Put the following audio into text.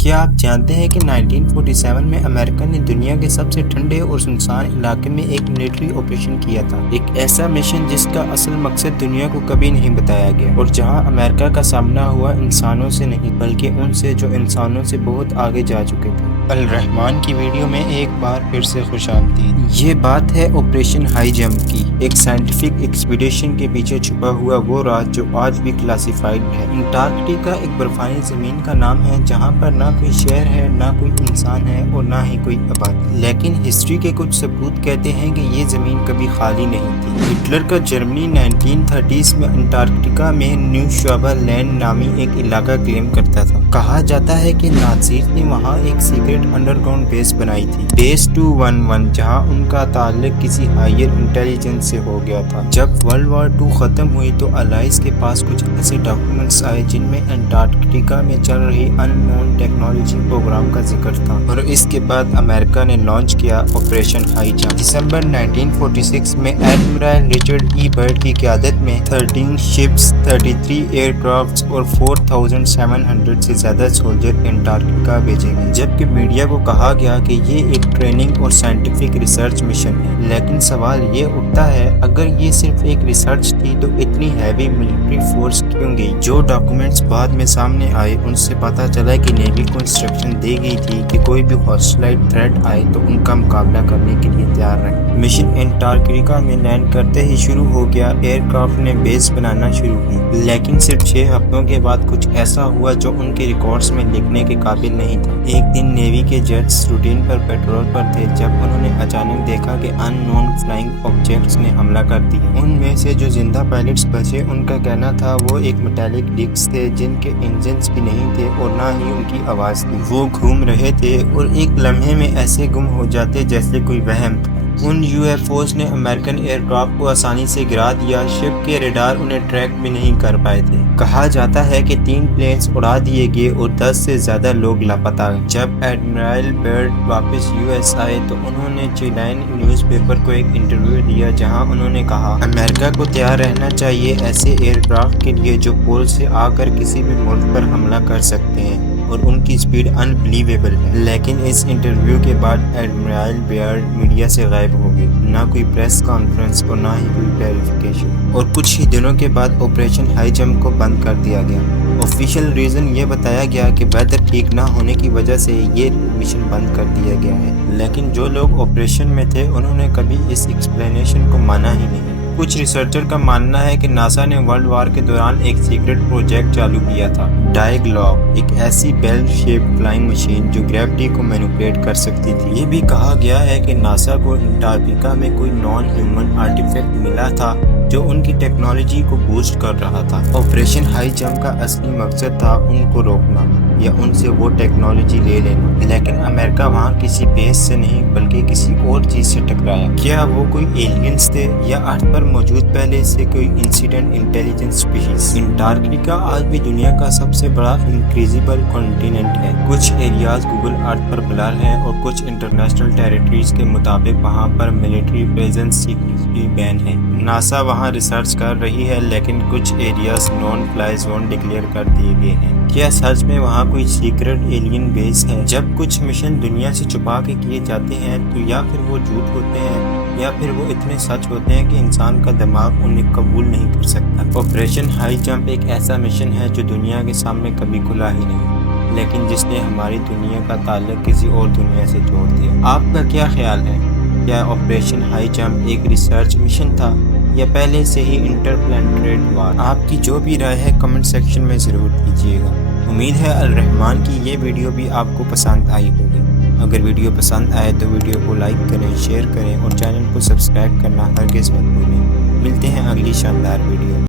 کیا آپ جانتے ہیں کہ 1947 میں امریکہ نے دنیا کے سب سے ٹھنڈے اور سنسان علاقے میں ایک ملٹری آپریشن کیا تھا، ایک ایسا مشن جس کا اصل مقصد دنیا کو کبھی نہیں بتایا گیا، اور جہاں امریکہ کا سامنا ہوا انسانوں سے نہیں بلکہ ان سے جو انسانوں سے بہت آگے جا چکے تھے۔ الرحمان کی ویڈیو میں ایک بار پھر سے خوش آمدید۔ یہ بات ہے آپریشن ہائی جمپ کی، ایک سائنٹیفک ایکسپیڈیشن کے پیچھے چھپا ہوا وہ راز جو آج بھی کلاسیفائڈ ہے۔ انٹارکٹیکا ایک برفانی زمین کا نام ہے جہاں پر نہ کوئی شہر ہے، نہ کوئی انسان ہے اور نہ ہی کوئی آبادی، لیکن ہسٹری کے کچھ ثبوت کہتے ہیں کہ یہ زمین کبھی خالی نہیں تھی۔ ہٹلر کا جرمنی 1930s میں انٹارکٹیکا میں نیو شوابا لینڈ نامی ایک علاقہ کلیم کرتا تھا۔ کہا جاتا ہے کہ نازیز نے وہاں ایک سیکرٹ انڈر گراؤنڈ بیس بنائی تھی، بیس 211، جہاں ان کا تعلق کسی ہائر انٹیلیجنس سے ہو گیا تھا۔ جب ورلڈ وار 2 ختم ہوئی تو الائز کے پاس کچھ ایسے ڈاکومنٹس آئے جن میں انٹارکٹیکا میں چل رہی ان نون ٹیکنالوجی پروگرام کا ذکر تھا، اور اس کے بعد امریکہ نے لانچ کیا آپریشن ہائی جمپ۔ دسمبر 1946 میں ایڈمرل رچرڈ ای برڈ کی قیادت میں 13 شپس، 33 ایئر کرافٹس اور 4700 سے زیادہ سولجر انٹارکٹیکا بھیجے گئے، جبکہ میڈیا کو کہا گیا کہ یہ ایک ٹریننگ اور سائنٹیفک ریسرچ مشن ہے۔ لیکن سوال یہ اٹھتا ہے، اگر یہ صرف ایک ریسرچ تھی تو اتنی ہیوی ملٹری فورس کیوں گئی؟ جو ڈاکومنٹس بعد میں سامنے آئے ان سے پتہ چلا کہ نیوی کو انسٹرکشن دی گئی تھی کہ کوئی بھی ہاسٹائل تھریٹ آئے تو ان کا مقابلہ کرنے کے لیے تیار رہیں۔ مشن انٹارکٹیکا میں لینڈ کرتے ہی شروع ہو گیا، ایئر کرافٹ نے بیس بنانا شروع کی، لیکن صرف 6 ہفتوں کے بعد کچھ ایسا ہوا جو ان کے ریکارڈز میں لکھنے کے قابل نہیں تھا۔ ایک دن نیوی کے جیٹس روٹین پر پیٹرول پر تھے جب انہوں نے اچانک دیکھا کہ ان نون فلائنگ آبجیکٹس نے حملہ کر دیا۔ ان میں سے جو زندہ پائلٹس بچے ان کا کہنا تھا وہ ایک میٹالک ڈسکس تھے جن کے انجنز بھی نہیں تھے اور نہ ہی ان کی آواز تھی۔ وہ گھوم رہے تھے اور ایک لمحے میں ایسے گم ہو جاتے جیسے کوئی وہم تھا۔ ان یو ایف اوز نے امریکن ایئر کرافٹ کو آسانی سے گرا دیا، شپ کے ریڈار انہیں ٹریک بھی نہیں کر پائے تھے۔ کہا جاتا ہے کہ 3 پلینز اڑا دیے گئے اور 10 سے زیادہ لوگ لاپتہ ہیں۔ جب ایڈمرل برڈ واپس یو ایس آئے تو انہوں نے چیلین نیوز پیپر کو ایک انٹرویو دیا جہاں انہوں نے کہا، امریکہ کو تیار رہنا چاہیے ایسے ایئر کرافٹ کے لیے جو پول سے آ کر کسی بھی ملک پر حملہ کر سکتے ہیں، اور ان کی سپیڈ انبلیویبل ہے۔ لیکن اس انٹرویو کے بعد ایڈمرل بیئرڈ میڈیا سے غائب ہو گئے، نہ کوئی پریس کانفرنس اور نہ ہی کوئی کلیریفیکیشن، اور کچھ ہی دنوں کے بعد آپریشن ہائی جمپ کو بند کر دیا گیا۔ آفیشیل ریزن یہ بتایا گیا کہ ویدر ٹھیک نہ ہونے کی وجہ سے یہ مشن بند کر دیا گیا ہے، لیکن جو لوگ آپریشن میں تھے انہوں نے کبھی اس ایکسپلینیشن کو مانا ہی نہیں۔ کچھ ریسرچر کا ماننا ہے کہ ناسا نے ورلڈ وار کے دوران ایک سیکرٹ پروجیکٹ چالو کیا تھا، ڈائیگلاگ، ایک ایسی بیل شیپ فلائنگ مشین جو گریوٹی کو مینیپولیٹ کر سکتی تھی۔ یہ بھی کہا گیا ہے کہ ناسا کو انٹارکٹیکا میں کوئی نان ہیومن آرٹیفیکٹ ملا تھا جو ان کی ٹیکنالوجی کو بوسٹ کر رہا تھا۔ آپریشن ہائی جمپ کا اصلی مقصد تھا ان کو روکنا یا ان سے وہ ٹیکنالوجی لے لینا، لیکن امریکہ وہاں کسی بیس سے نہیں بلکہ کسی اور چیز سے ٹکرایا۔ کیا وہ کوئی ایلینز تھے یا ارتھ پر موجود پہلے سے کوئی انسیڈنٹ انٹیلیجنس اسپیشیز؟ انٹارکٹیکا آج بھی دنیا کا سب سے بڑا انکریزیبل کانٹیننٹ ہے۔ کچھ ایریاز گوگل ارتھ پر بلر ہیں اور کچھ انٹرنیشنل ٹیریٹریز کے مطابق وہاں پر ملٹری پریزنس سیکریٹلی بین ہے۔ ناسا وہاں ریسرچ کر رہی ہے لیکن کچھ ایریاز نون فلائی زون ڈکلیئر کر دیے گئے ہیں۔ کیا سچ میں وہاں کوئی سیکرٹ ایلین بیس ہے؟ جب کچھ مشن دنیا سے چھپا کے کیے جاتے ہیں تو یا پھر وہ جھوٹ ہوتے ہیں یا پھر وہ اتنے سچ ہوتے ہیں کہ انسان کا دماغ انہیں قبول نہیں کر سکتا۔ آپریشن ہائی جمپ ایک ایسا مشن ہے جو دنیا کے سامنے کبھی کھلا ہی نہیں، لیکن جس نے ہماری دنیا کا تعلق کسی اور دنیا سے جوڑ دیا۔ آپ کا کیا خیال ہے؟ کیا آپریشن ہائی جمپ ایک ریسرچ مشن تھا یا پہلے سے ہی انٹر پلانیٹری وار؟ آپ کی جو بھی رائے ہے کمنٹ سیکشن میں ضرور دیجیے گا۔ امید ہے الرحمان کی یہ ویڈیو بھی آپ کو پسند آئی ہوگی۔ اگر ویڈیو پسند آئے تو ویڈیو کو لائک کریں، شیئر کریں اور چینل کو سبسکرائب کرنا ہرگز مت بھولیں۔ ملتے ہیں اگلی شاندار ویڈیو میں۔